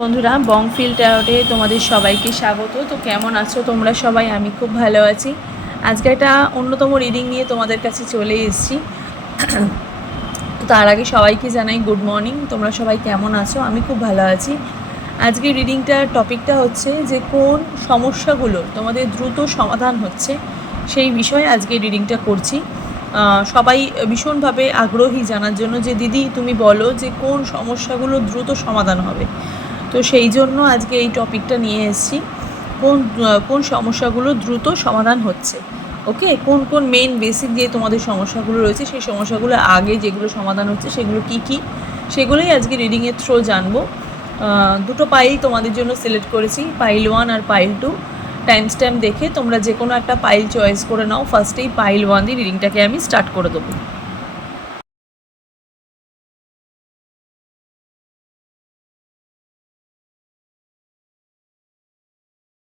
বন্ধুরা, বংফিল ট্যারোটে তোমাদের সবাইকে স্বাগত। তো কেমন আছো তোমরা সবাই? আমি খুব ভালো আছি। আজকে একটা অন্যতম রিডিং নিয়ে তোমাদের কাছে চলে এসেছি। তো তার আগে সবাইকে জানাই গুড মর্নিং। তোমরা সবাই কেমন আছো? আমি খুব ভালো আছি। আজকে রিডিংটার টপিকটা হচ্ছে যে কোন সমস্যাগুলো তোমাদের দ্রুত সমাধান হচ্ছে সেই বিষয়ে আজকে রিডিংটা করছি। সবাই ভীষণভাবে আগ্রহী জানার জন্য যে দিদি তুমি বলো যে কোন সমস্যাগুলো দ্রুত সমাধান হবে। তো সেই জন্য আজকে এই টপিকটা নিয়ে এসেছি, কোন কোন সমস্যাগুলো দ্রুত সমাধান হচ্ছে। ওকে, কোন কোন মেন বেসিক যে তোমাদের সমস্যাগুলো রয়েছে সেই সমস্যাগুলো আগে যেগুলো সমাধান হচ্ছে সেগুলো কি কি, সেগুলোই আজকে রিডিংয়ের থ্রো জানবো। দুটো পাইল তোমাদের জন্য সিলেক্ট করেছি, পাইল 1 আর পাইল 2। টাইম স্ট্যাম্প দেখে তোমরা যে কোনো একটা পাইল চয়েস করে নাও। ফার্স্টেই পাইল 1 দিয়ে রিডিংটাকে আমি স্টার্ট করে দেবো।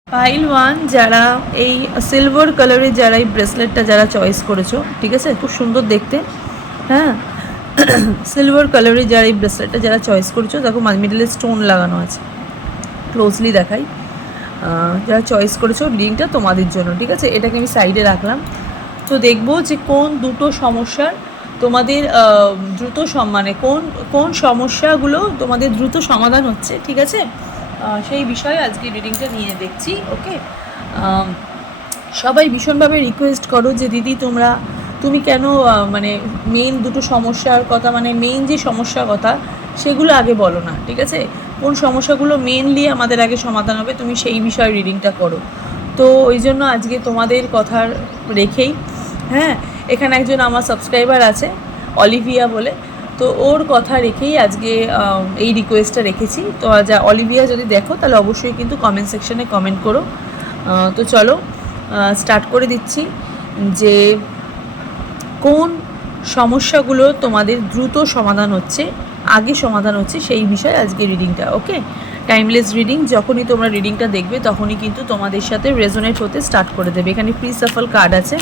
পাইল 1 যারা এই সিলভার কালারের যারা এই ব্রেসলেটটা যারা চয়েস করেছো, ঠিক আছে, খুব সুন্দর দেখতে। হ্যাঁ, সিলভার কালারের যারা এই ব্রেসলেটটা যারা চয়েস করেছো, দেখো মিডলে স্টোন লাগানো আছে, ক্লোজলি দেখাই। যারা চয়েস করেছো রিডিংটা তোমাদের জন্য, ঠিক আছে। এটাকে আমি সাইডে রাখলাম। তো দেখবো যে কোন দুটো সমস্যার তোমাদের দ্রুত মানে কোন কোন সমস্যাগুলো তোমাদের দ্রুত সমাধান হচ্ছে, ঠিক আছে। সেই বিষয়ে আজকে রিডিংটা নিয়ে দেখছি। ওকে, সবাই ভীষণভাবে রিকোয়েস্ট করো যে দিদি তুমি কেন মানে মেন দুটো সমস্যার কথা, মানে মেন যে সমস্যার কথা সেগুলো আগে বলো না, ঠিক আছে। কোন সমস্যাগুলো মেনলি আমাদের আগে সমাধান হবে তুমি সেই বিষয়ে রিডিংটা করো। তো ওই জন্য আজকে তোমাদের কথা রেখেই, হ্যাঁ, এখানে একজন আমার সাবস্ক্রাইবার আছে অলিভিয়া বলে, তো ওর কথা রেখেই আজকে এই রিকোয়েস্টটা রেখেছি। তো যা অলিভিয়া যদি দেখো তাহলে অবশ্যই কিন্তু কমেন্ট সেকশনে কমেন্ট করো। তো চলো স্টার্ট করে দিচ্ছি যে কোন সমস্যাগুলো তোমাদের দ্রুত সমাধান হচ্ছে, আগে সমাধান হচ্ছে সেই বিষয়ে আজকে রিডিংটা। ওকে, টাইমলেস রিডিং, যখনই তোমরা রিডিংটা দেখবে তখনই কিন্তু তোমাদের সাথে রেজোনেট হতে স্টার্ট করে দেবে। এখানে প্রি সাফল কার্ড আছে।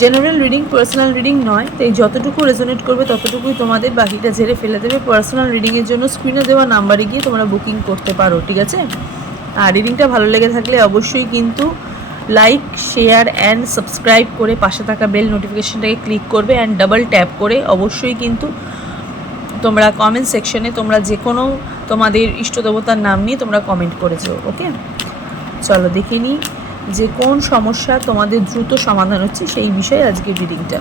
জেনারেল রিডিং, পার্সোনাল রিডিং নয়, তাই যতটুকু রেজোনেট করবে ততটুকুই তোমাদের, বাকিটা ঝেড়ে ফেলে দেবে। পার্সোনাল রিডিংয়ের জন্য স্ক্রিনে দেওয়া নাম্বারে গিয়ে তোমরা বুকিং করতে পারো, ঠিক আছে। আর রিডিংটা ভালো লেগে থাকলে অবশ্যই কিন্তু লাইক, শেয়ার অ্যান্ড সাবস্ক্রাইব করে পাশে থাকা বেল নোটিফিকেশনটাকে ক্লিক করবে অ্যান্ড ডাবল ট্যাপ করে অবশ্যই কিন্তু তোমরা কমেন্ট সেকশনে তোমরা যে কোনো তোমাদের ইষ্ট দেবতার নাম নিয়ে তোমরা কমেন্ট করেছো। ওকে, চলো দেখে নিই যে কোন সমস্যা তোমাদের দ্রুত সমাধান হচ্ছে সেই বিষয়ে আজকে রিডিংটা।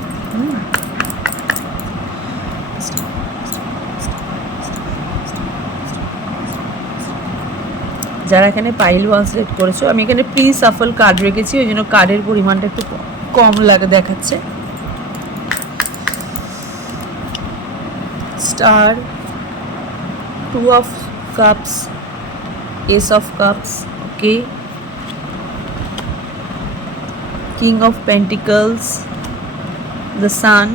যারা এখানে পাইল 1 সিলেক্ট করেছো, আমি এখানে প্রি সাফল কার্ড রেখেছি, ওই জন্য কার্ডের পরিমাণটা একটু কম দেখাচ্ছে। Star, 2 of cups, S of cups, okay, king of pentacles, the sun,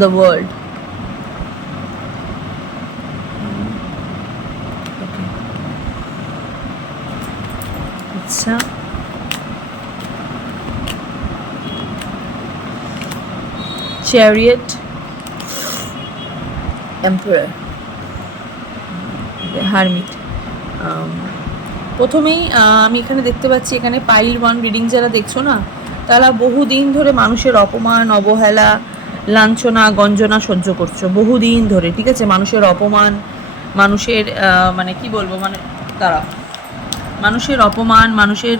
the world. আচ্ছা, চ্যারিয়েট, এম্পারার, হারমিট। প্রথমেই আমি এখানে দেখতে পাচ্ছি, এখানে পাইল 1 রিডিং যারা দেখছো না, তারা বহুদিন ধরে মানুষের অপমান, অবহেলা, লাঞ্ছনা, গঞ্জনা সহ্য করছো বহুদিন ধরে, ঠিক আছে। মানুষের অপমান, মানুষের মানে কি বলবো, মানে তারা মানুষের অপমান, মানুষের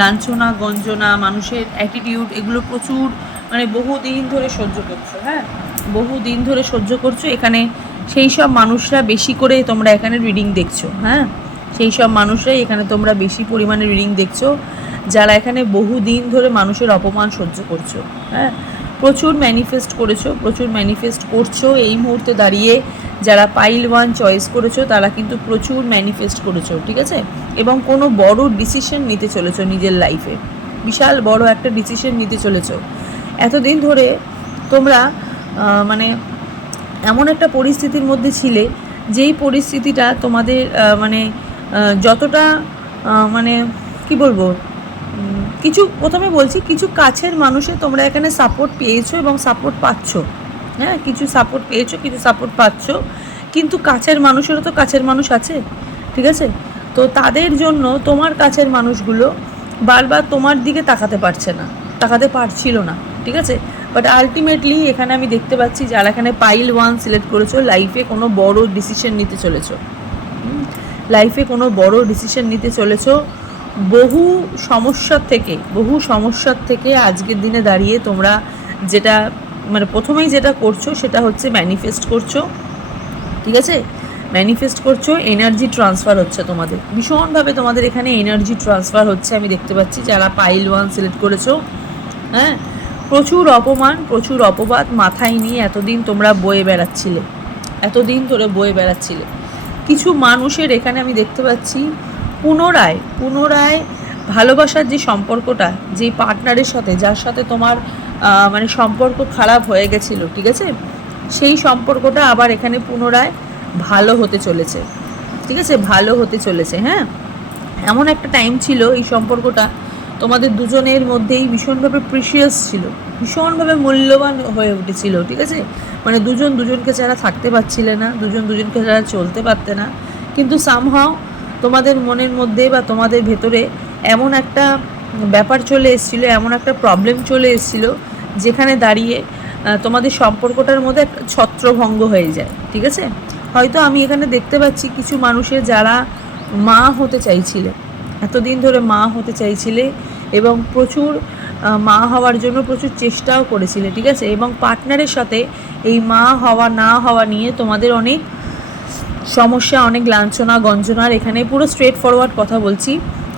লাঞ্ছনা, গঞ্জনা, মানুষের অ্যাটিটিউড, এগুলো প্রচুর মানে বহুদিন ধরে সহ্য করছো। হ্যাঁ, বহুদিন ধরে সহ্য করছো। এখানে সেই সব মানুষরা বেশি করে তোমরা এখানে রিডিং দেখছো। হ্যাঁ, সেই সব মানুষরাই এখানে তোমরা বেশি পরিমাণে রিডিং দেখছো, যারা এখানে বহুদিন ধরে মানুষের অপমান সহ্য করছো। হ্যাঁ, প্রচুর ম্যানিফেস্ট করেছো, প্রচুর ম্যানিফেস্ট করছো এই মুহূর্তে দাঁড়িয়ে। যারা পাইল 1 চয়েস করেছো তারা কিন্তু প্রচুর ম্যানিফেস্ট করেছো, ঠিক আছে। এবং কোনো বড় ডিসিশন নিতে চলেছো নিজের লাইফে, বিশাল বড় একটা ডিসিশন নিতে চলেছো। এতদিন ধরে তোমরা মানে এমন একটা পরিস্থিতির মধ্যে ছিলে, যেই পরিস্থিতিটা তোমাদের মানে যতটা মানে কি বলবো, কিছু প্রথমে বলছি, কিছু কাছের মানুষে তোমরা এখানে সাপোর্ট পেয়েছো এবং সাপোর্ট পাচ্ছ। হ্যাঁ, কিছু সাপোর্ট পেয়েছো, কিছু সাপোর্ট পাচ্ছ, কিন্তু কাছের মানুষেরও তো কাছের মানুষ আছে, ঠিক আছে? তো তাদের জন্য তোমার কাছের মানুষগুলো বারবার তোমার দিকে তাকাতে পারছিল না, ঠিক আছে? বাট আলটিমেটলি এখানে আমি দেখতে পাচ্ছি যারা এখানে পাইল 1 সিলেক্ট করেছো, লাইফে কোনো বড় ডিসিশন নিতে চলেছো, লাইফে কোনো বড় ডিসিশন নিতে চলেছো। বহু সমস্যার থেকে আজকের দিনে দাঁড়িয়ে তোমরা যেটা মানে প্রথমেই যেটা করছো সেটা হচ্ছে ম্যানিফেস্ট করছো, ঠিক আছে? ম্যানিফেস্ট করছো, এনার্জি ট্রান্সফার হচ্ছে তোমাদের ভীষণভাবে, তোমাদের এখানে এনার্জি ট্রান্সফার হচ্ছে আমি দেখতে পাচ্ছি যারা পাইল 1 সিলেক্ট করেছো। হ্যাঁ, প্রচুর অপমান, প্রচুর অপবাদ মাথায় নিয়ে এতদিন তোমরা এতদিন ধরে বয়ে বেড়াচ্ছিলে। কিছু মানুষের এখানে আমি দেখতে পাচ্ছি পুনরায় ভালোবাসার যে সম্পর্কটা, যে পার্টনারের সাথে, যার সাথে তোমার মানে সম্পর্ক খারাপ হয়ে গেছিলো, ঠিক আছে, সেই সম্পর্কটা আবার এখানে পুনরায় ভালো হতে চলেছে, ঠিক আছে? ভালো হতে চলেছে। হ্যাঁ, এমন একটা টাইম ছিল এই সম্পর্কটা তোমাদের দুজনের মধ্যেই ভীষণভাবে প্রিশিয়াস ছিল, ভীষণভাবে মূল্যবান হয়ে উঠেছিল, ঠিক আছে? মানে দুজন দুজনকে যারা থাকতে পারছিলে না, দুজন দুজনকে যারা চলতে পারতে না, কিন্তু সামহাও তোমাদের মনের মধ্যে বা তোমাদের ভেতরে এমন একটা ব্যাপার চলে এসেছিলো, এমন একটা প্রবলেম চলে এসেছিলো যেখানে দাঁড়িয়ে তোমাদের সম্পর্কটার মধ্যে একটা ছত্রভঙ্গ হয়ে যায়, ঠিক আছে? হয়তো আমি এখানে দেখতে পাচ্ছি কিছু মানুষের যারা মা হতে চাইছিলে, এতদিন ধরে মা হতে চাইছিলে এবং প্রচুর মা হওয়ার জন্য প্রচুর চেষ্টাও করেছিলে, ঠিক আছে? এবং পার্টনারের সাথে এই মা হওয়া না হওয়া নিয়ে তোমাদের অনেক সমস্যা, অনেক লাঞ্ছনা গঞ্জনার, এখানে পুরো স্ট্রেট ফরওয়ার্ড কথা বলছি,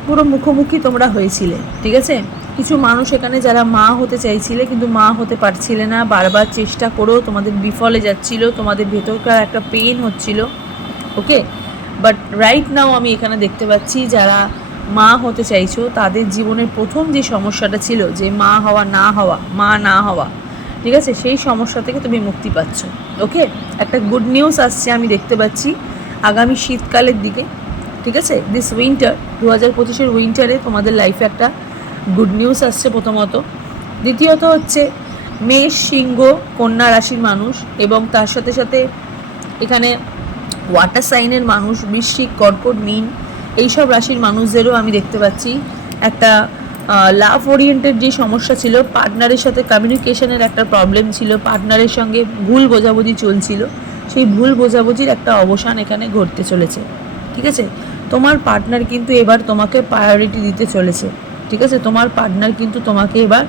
পুরো মুখোমুখি তোমরা হয়েছিলে, ঠিক আছে? কিছু মানুষ এখানে যারা মা হতে চাইছিলে কিন্তু মা হতে পারছিলে না, বারবার চেষ্টা করেও তোমাদের বিফলে যাচ্ছিল, তোমাদের ভেতরকার একটা পেন হচ্ছিল, ওকে? বাট রাইট নাও আমি এখানে দেখতে পাচ্ছি যারা মা হতে চাইছো তাদের জীবনের প্রথম যে সমস্যাটা ছিল, যে মা না হওয়া, ঠিক আছে, সেই সমস্যা থেকে তুমি মুক্তি পাচ্ছ, ওকে? একটা গুড নিউজ আসছে আমি দেখতে পাচ্ছি আগামী শীতকালের দিকে, ঠিক আছে? দিস উইন্টার 2025-এর উইন্টারে তোমাদের লাইফে একটা গুড নিউজ আসছে প্রথমত। দ্বিতীয়ত হচ্ছে মেষ, সিংহ, কন্যা রাশির মানুষ এবং তার সাথে সাথে এখানে ওয়াটার সাইনের মানুষ, বৃশ্চিক, কর্কট, মীন, এইসব রাশির মানুষদেরও আমি দেখতে পাচ্ছি একটা লাভ ওরিয়েন্টেড যে সমস্যা ছিল, পার্টনারের সাথে কমিউনিকেশনের একটা প্রবলেম ছিল, পার্টনারের সঙ্গে ভুল বোঝাবুঝি চলছিল, সেই ভুল বোঝাবুঝির একটা অবসান এখানে ঘটতে চলেছে, ঠিক আছে? তোমার পার্টনার কিন্তু এবার তোমাকে প্রায়োরিটি দিতে চলেছে, ঠিক আছে? তোমার পার্টনার কিন্তু তোমাকে এবার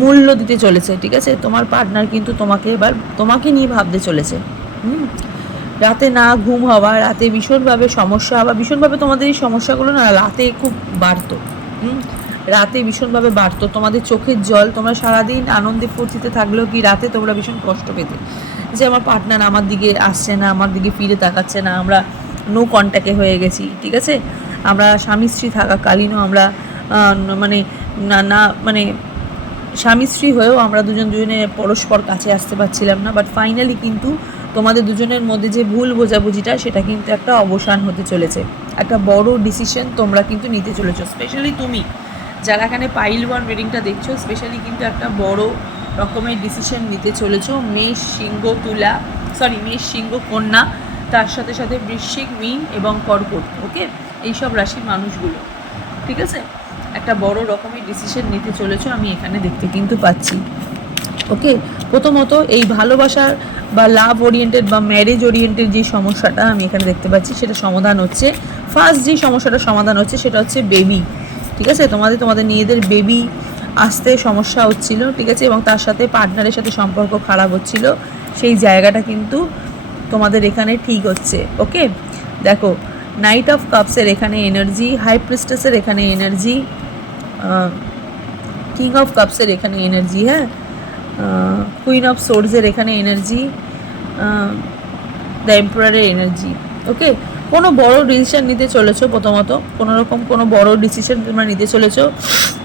মূল্য দিতে চলেছে, ঠিক আছে? তোমার পার্টনার কিন্তু তোমাকে এবার তোমাকে নিয়ে ভাবতে চলেছে। রাতে না ঘুম হওয়া, রাতে ভীষণভাবে সমস্যা হওয়া, ভীষণভাবে তোমাদের এই সমস্যাগুলো না রাতে খুব বাড়তো, রাতে ভীষণভাবে বাড়তো, তোমাদের চোখের জল, তোমরা সারাদিন আনন্দে ফুর্তিতে থাকলেও কি রাতে তোমরা ভীষণ কষ্ট পেতে যে আমার পার্টনার আমার দিকে আসছে না, আমার দিকে ফিরে তাকাচ্ছে না, আমরা নো কন্ট্যাক্টে হয়ে গেছি, ঠিক আছে? আমরা স্বামী স্ত্রী থাকাকালীনও আমরা মানে মানে স্বামী স্ত্রী হয়েও আমরা দুজনে পরস্পর কাছে আসতে পারছিলাম না। বাট ফাইনালি কিন্তু তোমাদের দুজনের মধ্যে যে ভুল বোঝাবুঝিটা সেটা কিন্তু একটা অবসান হতে চলেছে, একটা বড় ডিসিশন তোমরা কিন্তু নিতে চলেছো। স্পেশালি তুমি যারা এখানে পাইল 1 রিডিংটা দেখছো, স্পেশালি কিন্তু একটা বড় রকমের ডিসিশন নিতে চলেছো। মেষ, সিংহ, কন্যা, তার সাথে সাথে বৃশ্চিক, মীন এবং কর্কট, ওকে? এইসব রাশির মানুষগুলো, ঠিক আছে, একটা বড় রকমের ডিসিশন নিতে চলেছো আমি এখানে দেখতে কিন্তু পাচ্ছি, ওকে? প্রথমত এই ভালোবাসার বা লাভ ওরিয়েন্টেড বা ম্যারেজ ওরিয়েন্টেড যে সমস্যাটা আমি এখানে দেখতে পাচ্ছি সেটা সমাধান হচ্ছে। ফার্স্ট যে সমস্যাটা সমাধান হচ্ছে সেটা হচ্ছে বেবি, ঠিক আছে? তোমাদের নিজেদের বেবি আসতে সমস্যা হচ্ছিল, ঠিক আছে? এবং তার সাথে পার্টনারের সাথে সম্পর্ক খারাপ হচ্ছিল, সেই জায়গাটা কিন্তু তোমাদের এখানে ঠিক হচ্ছে, ওকে? দেখো, নাইট অফ কাপসের এখানে এনার্জি, হাই প্রিস্টেসের এখানে এনার্জি, কিং অফ কাপসের এখানে এনার্জি, হ্যাঁ, কুইন অফ সোর্ডসের এখানে এনার্জি, দ্য এম্পারারের এনার্জি, ওকে? কোনো বড় ডিসিশন নিতে চলেছো, প্রথমত কোনো বড় ডিসিশন তোমরা নিতে চলেছো,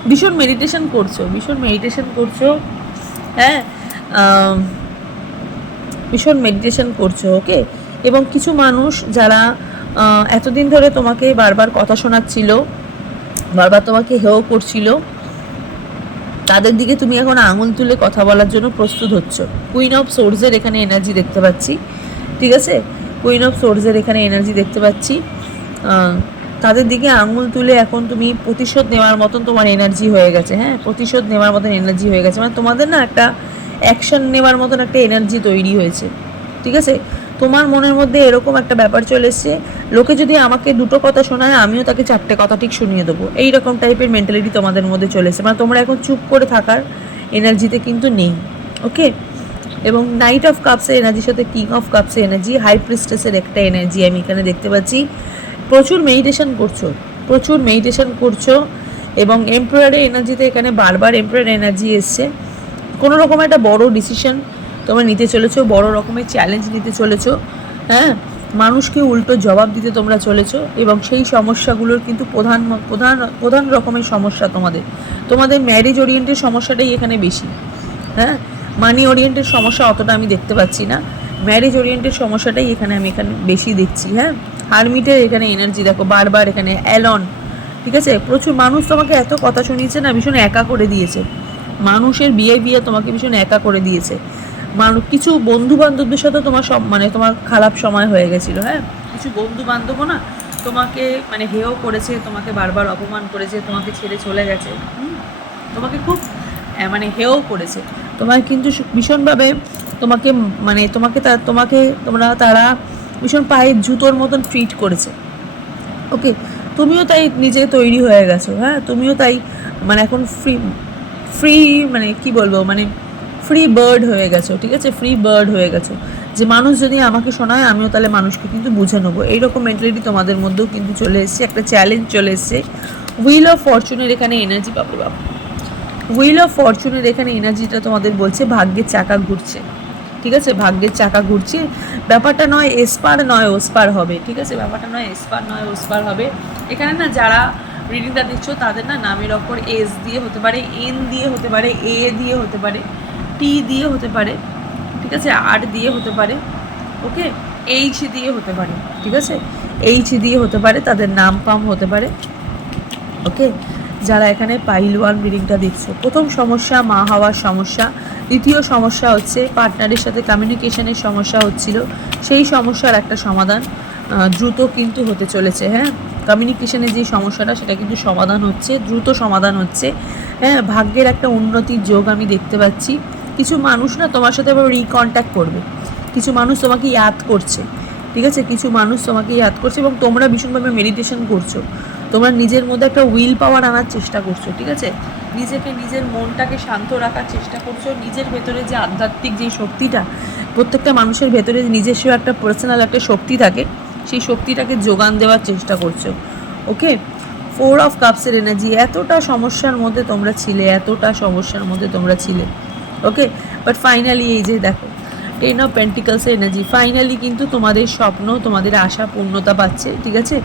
ভীষণ মেডিটেশন করছো, হ্যাঁ, ভীষণ মেডিটেশন করছো, ওকে? এবং কিছু মানুষ যারা এতদিন ধরে তোমাকে বারবার কথা শোনাচ্ছিল, বারবার তোমাকে হেয় করছিল, তাদের দিকে তুমি এখন আঙুল তুলে কথা বলার জন্য প্রস্তুত হচ্ছ। কুইন অফ সোর্সের এখানে এনার্জি দেখতে পাচ্ছি, ঠিক আছে? কুইন অফ সোর্সের এখানে এনার্জি দেখতে পাচ্ছি। তাদের দিকে আঙুল তুলে এখন তুমি প্রতিশোধ নেওয়ার মতন তোমার এনার্জি হয়ে গেছে। হ্যাঁ, প্রতিশোধ নেওয়ার মতন এনার্জি হয়ে গেছে, মানে তোমাদের না একটা অ্যাকশন নেওয়ার মতন একটা এনার্জি তৈরি হয়েছে। ঠিক আছে, তোমার মনের মধ্যে এরকম একটা ব্যাপার চলে এসছে, লোকে যদি আমাকে দুটো কথা শোনায় আমিও তাকে চারটে কথা ঠিক শুনিয়ে দেবো, এইরকম টাইপের মেন্টালিটি তোমাদের মধ্যে চলে এসেছে। মানে তোমরা এখন চুপ করে থাকার এনার্জিতে কিন্তু নেই। ওকে, এবং নাইট অফ কাপসের এনার্জির সাথে কিং অফ কাপসের এনার্জি, হাই প্রিস্টেসের একটা এনার্জি আমি এখানে দেখতে পাচ্ছি। প্রচুর মেডিটেশন করছো এবং এমপ্রয়ারের এনার্জিতে এখানে বারবার এমপ্রয়ার এনার্জি এসছে। কোনো রকম একটা বড় ডিসিশন তোমরা নিতে চলেছো, বড় রকমের চ্যালেঞ্জ নিতে চলেছো। হ্যাঁ, মানুষকে উল্টো জবাব দিতে তোমরা চলেছো এবং সেই সমস্যাগুলোর কিন্তু প্রধান প্রধান প্রধান রকমের সমস্যা তোমাদের ম্যারেজ ওরিয়েন্টেড সমস্যাটাই এখানে বেশি। হ্যাঁ, মানি ওরিয়েন্টেড সমস্যা অতটা আমি দেখতে পাচ্ছি না, ম্যারেজ ওরিয়েন্টেড সমস্যাটাই এখানে বেশি দেখছি। হ্যাঁ, হারমিটের এখানে এনার্জি দেখো বারবার এখানে অ্যালন। ঠিক আছে, প্রচুর মানুষ তোমাকে এত কথা শুনিয়েছে না, ভীষণ একা করে দিয়েছে। মানুষের বিহেভিয়ার তোমাকে ভীষণ একা করে দিয়েছে। কিছু বন্ধু বান্ধবদের সাথে তোমার তোমার খারাপ সময় হয়ে গেছিলো। হ্যাঁ, কিছু বন্ধু বান্ধবও না তোমাকে হেয় করেছে, তোমাকে বারবার অপমান করেছে, তোমাকে ছেড়ে চলে গেছে। তোমাকে খুব হেয় করেছে, তোমার কিন্তু ভীষণভাবে তারা ভীষণ পায়ের জুতোর মতন ট্রিট করেছে। ওকে, তুমিও তাই নিজে তৈরি হয়ে গেছো। হ্যাঁ, তুমিও তাই এখন ফ্রি কি বলবো ফ্রি বার্ড হয়ে গেছো। ঠিক আছে, ফ্রি বার্ড হয়ে গেছো, যে মানুষ যদি আমাকে শোনায় আমিও তাহলে মানুষকে কিন্তু বুঝে নেবো, এইরকম মেন্টালিটি তোমাদের মধ্যেও কিন্তু চলে এসছে, একটা চ্যালেঞ্জ চলে এসছে। হুইল অফ ফরচুনের এখানে এনার্জি পাবো। হুইল অফ ফরচুনের এখানে এনার্জিটা তোমাদের বলছে ভাগ্যের চাকা ঘুরছে। ঠিক আছে, ভাগ্যের চাকা ঘুরছে, ব্যাপারটা নয় এসপার নয় ওসপার হবে। ঠিক আছে, ব্যাপারটা নয় এসপার নয় ওসপার হবে। এখানে না যারা রিডিংটা দিচ্ছ তাদের না নামের ওপর এস দিয়ে হতে পারে, এন দিয়ে হতে পারে, এ দিয়ে হতে পারে, টি দিয়ে হতে পারে, ঠিক আছে, আর দিয়ে হতে পারে, ওকে, এইচ দিয়ে হতে পারে। ঠিক আছে, এইচ দিয়ে হতে পারে, তাদের নাম পাম হতে পারে। ওকে, যারা এখানে পাইল 1 রিডিংটা দেখছো, প্রথম সমস্যা মা হওয়ার সমস্যা, দ্বিতীয় সমস্যা হচ্ছে পার্টনারের সাথে কমিউনিকেশনের সমস্যা হচ্ছিল, সেই সমস্যার একটা সমাধান দ্রুত কিন্তু হতে চলেছে। হ্যাঁ, কমিউনিকেশনের যে সমস্যাটা সেটা কিন্তু সমাধান হচ্ছে, দ্রুত সমাধান হচ্ছে। হ্যাঁ, ভাগ্যের একটা উন্নতির যোগ আমি দেখতে পাচ্ছি। কিছু মানুষ না তোমার সাথে আবার রিকন্ট্যাক্ট করবে, কিছু মানুষ তোমাকে ইয়াদ করছে। ঠিক আছে, কিছু মানুষ তোমাকে ইয়াদ করছে এবং তোমরা ভীষণভাবে মেডিটেশন করছো, তোমরা নিজের মধ্যে একটা উইল পাওয়ার আনার চেষ্টা করছো। ঠিক আছে, নিজের মনটাকে শান্ত রাখার চেষ্টা করছো, নিজের ভেতরে যে আধ্যাত্মিক যে শক্তিটা, প্রত্যেকটা মানুষের ভেতরে নিজস্ব একটা পার্সোনাল একটা শক্তি থাকে, সেই শক্তিটাকে যোগান দেওয়ার চেষ্টা করছো। ওকে, 4 অফ কাপসের এনার্জি, এতটা সমস্যার মধ্যে তোমরা ছিলে। ওকে, বাট ফাইনালি এই যে দেখো 10 অফ পেন্টিকলসের এনার্জি, ফাইনালি কিন্তু তোমাদের স্বপ্ন, তোমাদের আশা পূর্ণতা পাচ্ছে। ঠিক আছে,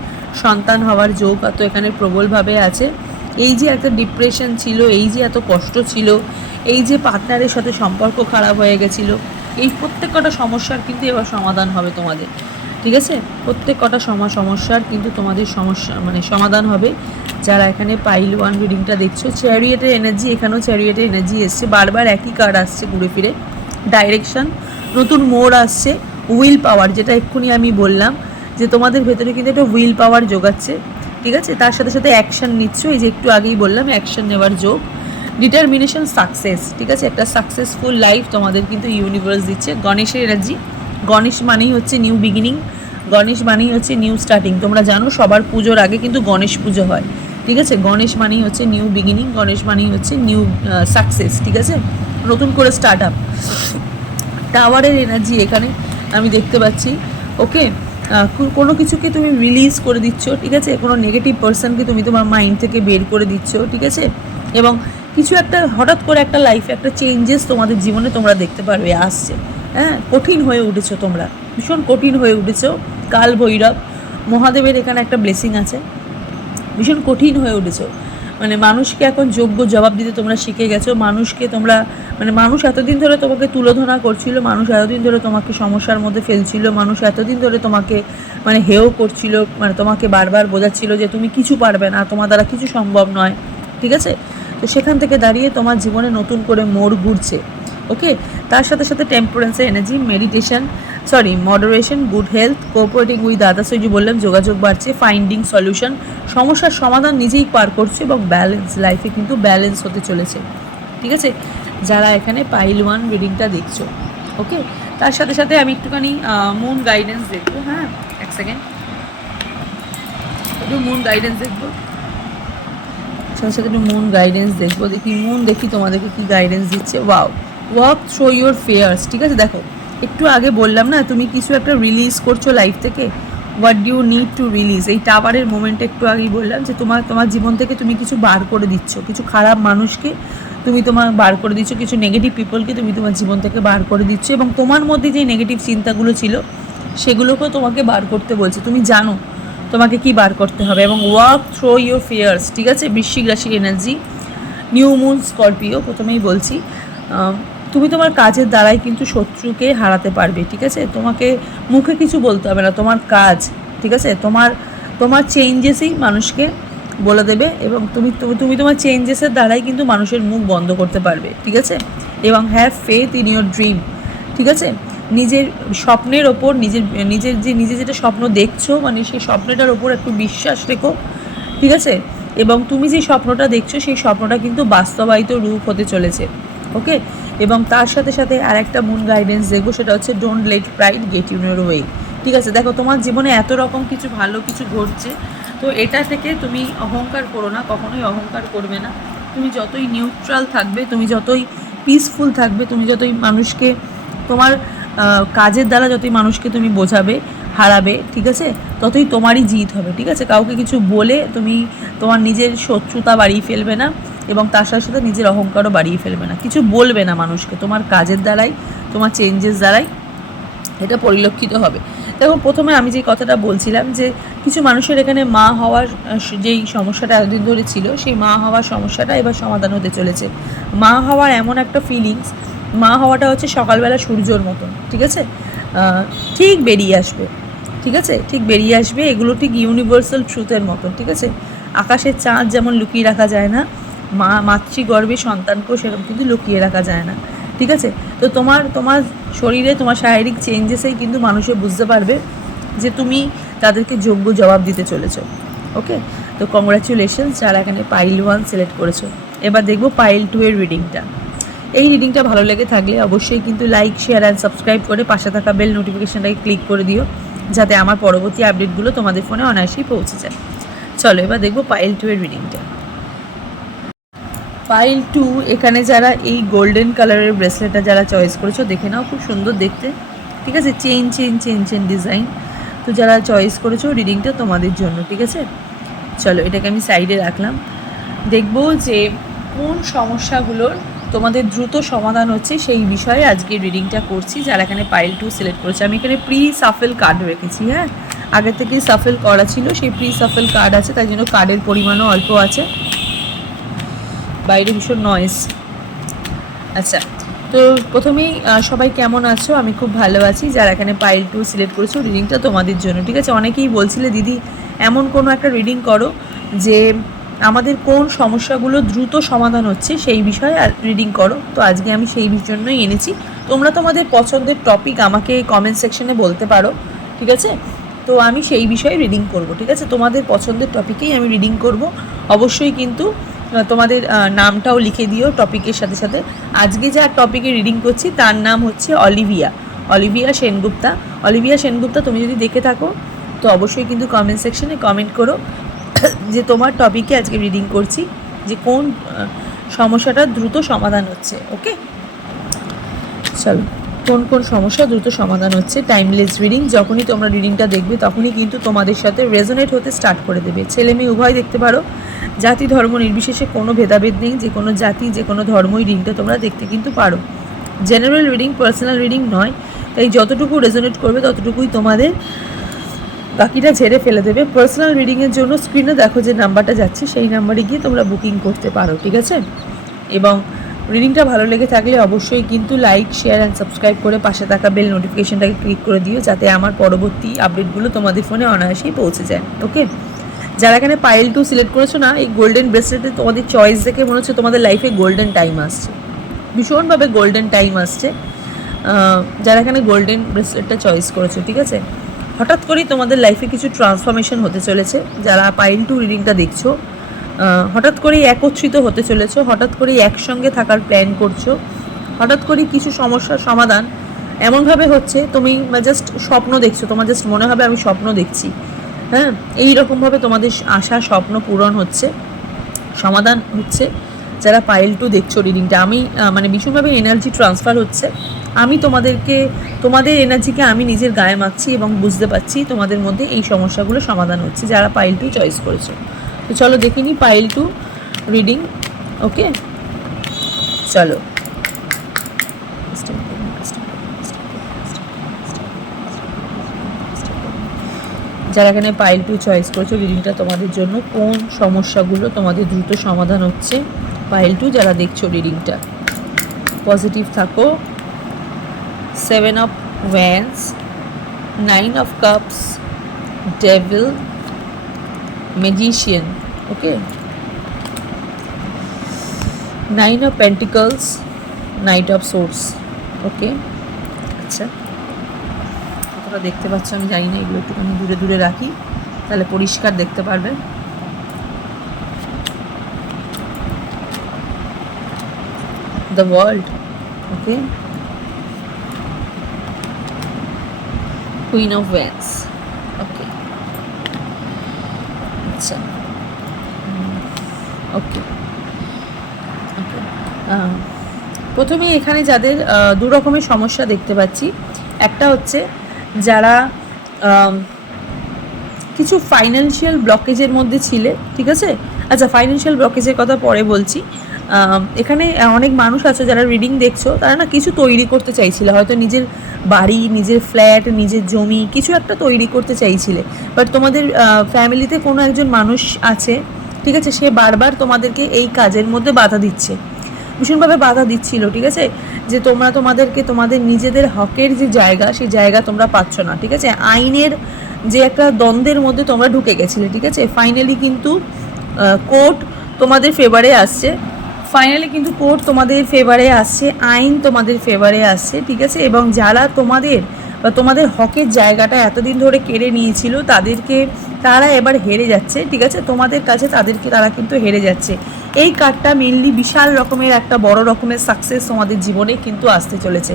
সন্তান হওয়ার যোগ তো এখানে প্রবলভাবে আছে। এই যে একটা ডিপ্রেশন ছিল, এই যে এত কষ্ট ছিল, এই যে পার্টনারের সাথে সম্পর্ক খারাপ হয়ে গেছিলো, এই প্রত্যেক কটা সমস্যার কিন্তু এবার সমাধান হবে তোমাদের। ঠিক আছে, প্রত্যেক কটা সমস্যার কিন্তু তোমাদের সমাধান হবে। যারা এখানে পাইল 1 রিডিংটা দেখছো, চ্যারিয়েটের এনার্জি, এখানেও চ্যারিয়েটের এনার্জি এসছে, বারবার একই কার্ড আসছে ঘুরে ফিরে, ডাইরেকশন, নতুন মোড় আসছে, উইল পাওয়ার, যেটা এক্ষুনি আমি বললাম যে তোমাদের ভেতরে কিন্তু একটা উইল পাওয়ার যোগাচ্ছে। ঠিক আছে, তার সাথে সাথে অ্যাকশন নিচ্ছ, এই যে একটু আগেই বললাম অ্যাকশন নেওয়ার যোগ, ডিটারমিনেশন, সাকসেস। ঠিক আছে, একটা সাকসেসফুল লাইফ তোমাদের কিন্তু ইউনিভার্স দিচ্ছে। গণেশের এনার্জি, গণেশ মানেই হচ্ছে নিউ বিগিনিং, গণেশ মানেই হচ্ছে নিউ স্টার্টিং। তোমরা জানো সবার পুজোর আগে কিন্তু গণেশ পুজো হয়। ঠিক আছে, গণেশ মানেই হচ্ছে নিউ বিগিনিং, গণেশ মানেই হচ্ছে নিউ সাকসেস। ঠিক আছে, নতুন করে স্টার্ট আপ। টাওয়ারের এনার্জি এখানে আমি দেখতে পাচ্ছি। ওকে, কোনো কিছুকে তুমি রিলিজ করে দিচ্ছ। ঠিক আছে, কোনো নেগেটিভ পার্সনকে তুমি তোমার মাইন্ড থেকে বের করে দিচ্ছ। ঠিক আছে, এবং কিছু একটা হঠাৎ করে একটা লাইফে একটা চেঞ্জেস তোমাদের জীবনে তোমরা দেখতে পারবে আসছে। হ্যাঁ, কঠিন হয়ে উঠেছো, তোমরা ভীষণ কঠিন হয়ে উঠেছো। কাল ভৈরব মহাদেবের এখানে একটা ব্লেসিং আছে, ভীষণ কঠিন হয়ে উঠেছো। মানুষকে এখন যোগ্য জবাব দিতে তোমরা শিখে গেছো। মানুষকে তোমরা মানুষ এতদিন ধরে তোমাকে তুলোধনা করছিল, মানুষ এতদিন ধরে তোমাকে সমস্যার মধ্যে ফেলছিল, মানুষ এতদিন ধরে তোমাকে হেয় করছিল, তোমাকে বারবার বোঝাচ্ছিল যে তুমি কিছু পারবে না, তোমার দ্বারা কিছু সম্ভব নয়। ঠিক আছে, তো সেখান থেকে দাঁড়িয়ে তোমার জীবনে নতুন করে মোড় ঘুরছে। ওকে, তার সাথে সাথে টেম্পারেন্সের energy, meditation, sorry moderation, good health, cooperating with others, ওই যে বললাম যোগাযোগ বাড়ছে, ফাইন্ডিং সলিউশন, সমস্যার সমাধান নিজেই পার করছে, এবং ব্যালেন্স, লাইফে কিন্তু ব্যালেন্স হতে চলেছে। ঠিক আছে, যারা এখানে পাইল 1 রিডিংটা দেখছো, ওকে। তার সাথে সাথে আমি একটুখানি মুন গাইডেন্স দেখবো। হ্যাঁ, এক সেকেন্ড, একটু মুন গাইডেন্স দেখবো, সাথে সাথে একটু মুন গাইডেন্স দেখবো, দেখি মুন, দেখি তোমাদেরকে কি গাইডেন্স দিচ্ছে। Wow, walk through your fears. ঠিক আছে, দেখো একটু আগে বললাম না, তুমি কিছু একটা রিলিজ করছো লাইফ থেকে, what do you need to release. এই টাওয়ারের মোমেন্টে একটু আগেই বললাম যে তোমার জীবন থেকে তুমি কিছু বার করে দিচ্ছ, কিছু খারাপ মানুষকে তুমি বার করে দিচ্ছ, কিছু নেগেটিভ পিপলকে তুমি তোমার জীবন থেকে বার করে দিচ্ছ, এবং তোমার মধ্যে যে নেগেটিভ চিন্তাগুলো ছিল সেগুলোকেও তোমাকে বার করতে বলছে। তুমি জানো তোমাকে কি বার করতে হবে, এবং ওয়াক থ্রু ইউর ফিয়ার্স। ঠিক আছে, বৃশ্চিক রাশির এনার্জি, নিউ মুন, স্করপিও। প্রথমেই বলছি, তুমি তোমার কাজের দ্বারাই কিন্তু শত্রুকে হারাতে পারবে। ঠিক আছে, তোমাকে মুখে কিছু বলতে হবে না, তোমার কাজ, ঠিক আছে, তোমার চেঞ্জেসই মানুষকে বলে দেবে, এবং তুমি তোমার চেঞ্জেসের দ্বারাই কিন্তু মানুষের মুখ বন্ধ করতে পারবে। ঠিক আছে, এবং have faith in your dream. ঠিক আছে, নিজের স্বপ্নের ওপর, নিজে যেটা স্বপ্ন দেখছো, মানে সেই স্বপ্নটার ওপর একটু বিশ্বাস রেখো। ঠিক আছে, এবং তুমি যে স্বপ্নটা দেখছো সেই স্বপ্নটা কিন্তু বাস্তবায়িত রূপ হতে চলেছে। ওকে, এবং তার সাথে সাথে আর একটা মুন গাইডেন্স দেখবো, সেটা হচ্ছে don't let pride get in your way. ঠিক আছে, দেখো তোমার জীবনে এত রকম কিছু ভালো কিছু ঘটছে, তো এটা থেকে তুমি অহংকার করো না, কখনোই অহংকার করবে না। তুমি যতই নিউট্রাল থাকবে, তুমি যতই পিসফুল থাকবে, তুমি যতই মানুষকে তোমার কাজের দ্বারা যতই মানুষকে তুমি বোঝাবে, হারাবে, ঠিক আছে, ততই তোমারই জিত হবে। ঠিক আছে, কাউকে কিছু বলে তুমি তোমার নিজের শত্রুতা বাড়িয়ে ফেলবে না, এবং তার সাথে সাথে নিজের অহংকারও বাড়িয়ে ফেলবে না। কিছু বলবে না মানুষকে, তোমার কাজের দ্বারাই, তোমার চেঞ্জেস দ্বারাই এটা পরিলক্ষিত হবে। দেখো প্রথমে আমি যে কথাটা বলছিলাম যে কিছু মানুষের এখানে মা হওয়ার যেই সমস্যাটা এতদিন ধরে ছিল, সেই মা হওয়ার সমস্যাটা এবার সমাধান হতে চলেছে। মা হওয়ার এমন একটা ফিলিংস, মা হওয়াটা হচ্ছে সকালবেলা সূর্যর মতন। ঠিক আছে, ঠিক বেরিয়ে আসবে। ঠিক আছে, ঠিক বেরিয়ে আসবে, এগুলো ঠিক ইউনিভার্সাল ট্রুথের মতন। ঠিক আছে, আকাশের চাঁদ যেমন লুকিয়ে রাখা যায় না, মাতৃগর্ভে সন্তানকেও সেরকম কিন্তু লুকিয়ে রাখা যায় না। ঠিক আছে, তো তোমার শরীরে তোমার শারীরিক চেঞ্জেসেই কিন্তু মানুষে বুঝতে পারবে যে তুমি তাদেরকে যোগ্য জবাব দিতে চলেছো। ওকে, তো কংগ্রাচুলেশনস যারা এখানে পাইল 1 সিলেক্ট করেছো। এবার দেখবো পাইল 2 এর রিডিংটা। এই রিডিংটা ভালো লেগে থাকলে অবশ্যই কিন্তু লাইক, শেয়ার অ্যান্ড সাবস্ক্রাইব করে পাশে থাকা বেল নোটিফিকেশানটাকে ক্লিক করে দিও, যাতে আমার পরবর্তী আপডেটগুলো তোমাদের ফোনে অনায়াসেই পৌঁছে যায়। চলো এবার দেখবো পাইল 2 এর রিডিংটা। পাইল 2, এখানে যারা এই গোল্ডেন কালারের ব্রেসলেটটা যারা চয়েস করেছো, দেখে নাও, খুব সুন্দর দেখতে। ঠিক আছে, চেন ডিজাইন। তো যারা চয়েস করেছো, রিডিংটা তোমাদের জন্য। ঠিক আছে, চলো এটাকে আমি সাইডে রাখলাম। দেখবো যে কোন সমস্যাগুলোর তোমাদের দ্রুত সমাধান হচ্ছে সেই বিষয়ে আজকে রিডিংটা করছি। যারা এখানে পাইল 2 সিলেক্ট করেছে, আমি এখানে প্রি সাফেল কার্ড রেখেছি। হ্যাঁ, আগে থেকেই সাফেল করা ছিল, সেই প্রি সাফেল কার্ড আছে, তাই জন্য কার্ডের পরিমাণও অল্প আছে। বাইরে ভীষণ নয়েজ। আচ্ছা, তো প্রথমেই সবাই কেমন আছো? আমি খুব ভালো আছি। যারা এখানে পাইল 2 সিলেক্ট করেছো, রিডিংটা তোমাদের জন্য। ঠিক আছে, অনেকেই বলছিলে দিদি এমন কোনো একটা রিডিং করো যে আমাদের কোন সমস্যাগুলো দ্রুত সমাধান হচ্ছে সেই বিষয়ে রিডিং করো। তো আজকে আমি সেই জন্যই এনেছি। তোমরা তোমাদের পছন্দের টপিক আমাকে কমেন্ট সেকশনে বলতে পারো। ঠিক আছে, তো আমি সেই বিষয়ে রিডিং করব। ঠিক আছে, তোমাদের পছন্দের টপিকেই আমি রিডিং করব। অবশ্যই কিন্তু তোমাদের নামটাও লিখে দিও টপিকের সাথে সাথে। আজকে যা টপিকে রিডিং করছি তার নাম হচ্ছে অলিভিয়া সেনগুপ্তা। অলিভিয়া সেনগুপ্তা তুমি যদি দেখে থাকো তো অবশ্যই কিন্তু কমেন্ট সেকশনে কমেন্ট করো যে তোমার টপিকে আজকে রিডিং করছি, যে কোন সমস্যাটা দ্রুত সমাধান হচ্ছে। ওকে, চলো, কোন সমস্যা দ্রুত সমাধান হচ্ছে। Timeless reading. যখনই তোমরা রিডিংটা দেখবে তখনই কিন্তু তোমাদের সাথে রেজোনেট হতে স্টার্ট করে দেবে। ছেলে মেয়ে উভয় দেখতে পারো, জাতি ধর্ম নির্বিশেষে কোনো ভেদাভেদ নেই, যে কোনো জাতি, যে কোনো ধর্মই রিডিংটা তোমরা দেখতে কিন্তু পারো। জেনারেল রিডিং, পার্সোনাল রিডিং নয়, তাই যতটুকু রেজোনেট করবে ততটুকুই তোমাদের, বাকিটা ঝেড়ে ফেলে দেবে। পার্সোনাল রিডিংয়ের জন্য স্ক্রিনে দেখো যে নাম্বারটা যাচ্ছে, সেই নাম্বারে গিয়ে তোমরা বুকিং করতে পারো। ঠিক আছে, এবং রিডিংটা ভালো লেগে থাকলে অবশ্যই কিন্তু লাইক, শেয়ার অ্যান্ড সাবস্ক্রাইব করে পাশে থাকা বেল নোটিফিকেশনটাকে ক্লিক করে দিও, যাতে আমার পরবর্তী আপডেটগুলো তোমাদের ফোনে অনায়াসেই পৌঁছে যায়। ওকে, যারা এখানে পাইল 2 সিলেক্ট করেছো না, এই গোল্ডেন ব্রেসলেটে তোমাদের চয়েস দেখে মনে হচ্ছে তোমাদের লাইফে গোল্ডেন টাইম আসছে, ভীষণভাবে গোল্ডেন টাইম আসছে। যারা এখানে গোল্ডেন ব্রেসলেটটা চয়েস করেছো, ঠিক আছে, হঠাৎ করেই তোমাদের লাইফে কিছু ট্রান্সফরমেশন হতে চলেছে। যারা পাইল টু রিডিংটা দেখছো, হঠাৎ করেই একত্রিত হতে চলেছো, হঠাৎ করেই একসঙ্গে থাকার প্ল্যান করছো, হঠাৎ করেই কিছু সমস্যার সমাধান এমনভাবে হচ্ছে, তুমি জাস্ট স্বপ্ন দেখছো, তোমার জাস্ট মনে হবে আমি স্বপ্ন দেখছি। হ্যাঁ, এইরকমভাবে তোমাদের আশা স্বপ্ন পূরণ হচ্ছে, সমাধান হচ্ছে। যারা পাইল টু দেখছো রিডিংটা, আমি মানে ভীষণভাবে এনার্জি ট্রান্সফার হচ্ছে। আমি তোমাদের এনার্জিকে আমি নিজের গায়ে মাখছি এবং বুঝতে পারছি তোমাদের মধ্যে এই সমস্যাগুলো সমাধান হচ্ছে, যারা পাইল টু চয়েস করেছো। তো চলো দেখে নিই পাইল টু রিডিং। ওকে, চলো। যারা এখানে পাইল টু চয়েস করেছো, রিডিংটা তোমাদের জন্য কোন সমস্যাগুলো তোমাদের দ্রুত সমাধান হচ্ছে? পাইল টু যারা দেখছো রিডিংটা, পজিটিভ থাকো। 7 of wands, 9 of cups, devil, magician. Okay, 9 of pentacles, knight of swords. Okay, আচ্ছা, কতটা দেখতে পাচ্ছ আমি জানি না, এগুলো একটুখানি দূরে দূরে রাখি, তাহলে পরিষ্কার দেখতে পারবে। The world. Okay, queen of wands. Okay, আচ্ছা, ওকে ওকে। প্রথমেই এখানে যাদের দু রকমের সমস্যা দেখতে পাচ্ছি, একটা হচ্ছে যারা কিছু ফাইন্যান্সিয়াল ব্লকেজের মধ্যে ছিলে, ঠিক আছে। আচ্ছা, ফাইন্যান্সিয়াল ব্লকেজের কথা পরে বলছি। এখানে অনেক মানুষ আছে যারা রিডিং দেখছো, তারা না কিছু তৈরি করতে চাইছিলে, হয়তো নিজের বাড়ি, নিজের ফ্ল্যাট, নিজের জমি, কিছু একটা তৈরি করতে চাইছিলে। বাট তোমাদের ফ্যামিলিতে কোনো একজন মানুষ আছে, ঠিক আছে, সে বারবার তোমাদেরকে এই কাজের মধ্যে বাধা দিচ্ছে, ভীষণভাবে বাধা দিচ্ছিল, ঠিক আছে, যে তোমাদেরকে তোমাদের নিজেদের হকের যে জায়গা, সেই জায়গা তোমরা পাচ্ছ না, ঠিক আছে। আইনের যে একটা দ্বন্দ্বের মধ্যে তোমরা ঢুকে গেছিলে, ঠিক আছে। ফাইনালি কিন্তু কোর্ট তোমাদের ফেভারে আসছে, আইন তোমাদের ফেভারে আসছে, ঠিক আছে। এবং যারা তোমাদের হকের জায়গাটা এতদিন ধরে কেড়ে নিয়েছিল, তারা এবার হেরে যাচ্ছে, ঠিক আছে, তোমাদের কাছে তারা কিন্তু হেরে যাচ্ছে। এই কার্ডটা মেনলি বিশাল রকমের একটা বড় রকমের সাকসেস তোমাদের জীবনে কিন্তু আসতে চলেছে।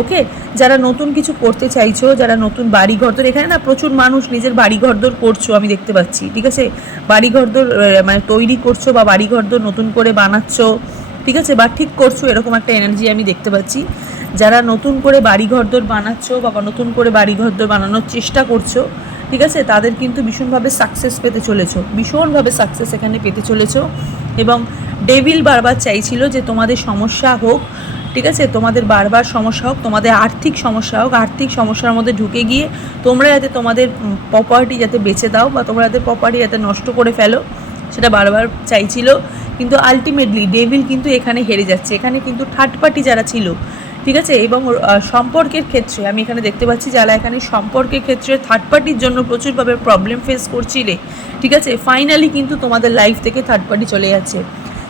ওকে, যারা নতুন কিছু করতে চাইছো, যারা নতুন বাড়িঘরদোর, এখানে না প্রচুর মানুষ নিজের বাড়িঘরদোর করছো আমি দেখতে পাচ্ছি, ঠিক আছে। বাড়িঘরদোর মানে তৈরি করছো বা বাড়িঘরদোর নতুন করে বানাচ্ছো, ঠিক আছে, বা ঠিক করছো, এরকম একটা এনার্জি আমি দেখতে পাচ্ছি। যারা নতুন করে বাড়িঘরদোর বানাচ্ছো বা নতুন করে বাড়িঘরদোর বানানোর চেষ্টা করছো, ঠিক আছে, তাদের কিন্তু ভীষণভাবে সাকসেস এখানে পেতে চলেছো। এবং ডেভিল বারবার চাইছিল যে তোমাদের সমস্যা হোক, ঠিক আছে, তোমাদের বারবার সমস্যা হোক, তোমাদের আর্থিক সমস্যা হোক, আর্থিক সমস্যার মধ্যে ঢুকে গিয়ে তোমরা যাতে তোমাদের প্রপার্টি যাতে বেচে দাও বা তোমরা যাতে প্রপার্টি যাতে নষ্ট করে ফেলো, সেটা বারবার চাইছিল। কিন্তু আলটিমেটলি ডেভিল কিন্তু এখানে হেরে যাচ্ছে। এখানে কিন্তু থার্ড পার্টি যারা ছিল, ঠিক আছে, এবং সম্পর্কের ক্ষেত্রে আমি এখানে দেখতে পাচ্ছি, যারা এখানে সম্পর্কের ক্ষেত্রে থার্ড পার্টির জন্য প্রচুরভাবে প্রবলেম ফেস করছিলে, ঠিক আছে, ফাইনালি কিন্তু তোমাদের লাইফ থেকে থার্ড পার্টি চলে যাচ্ছে।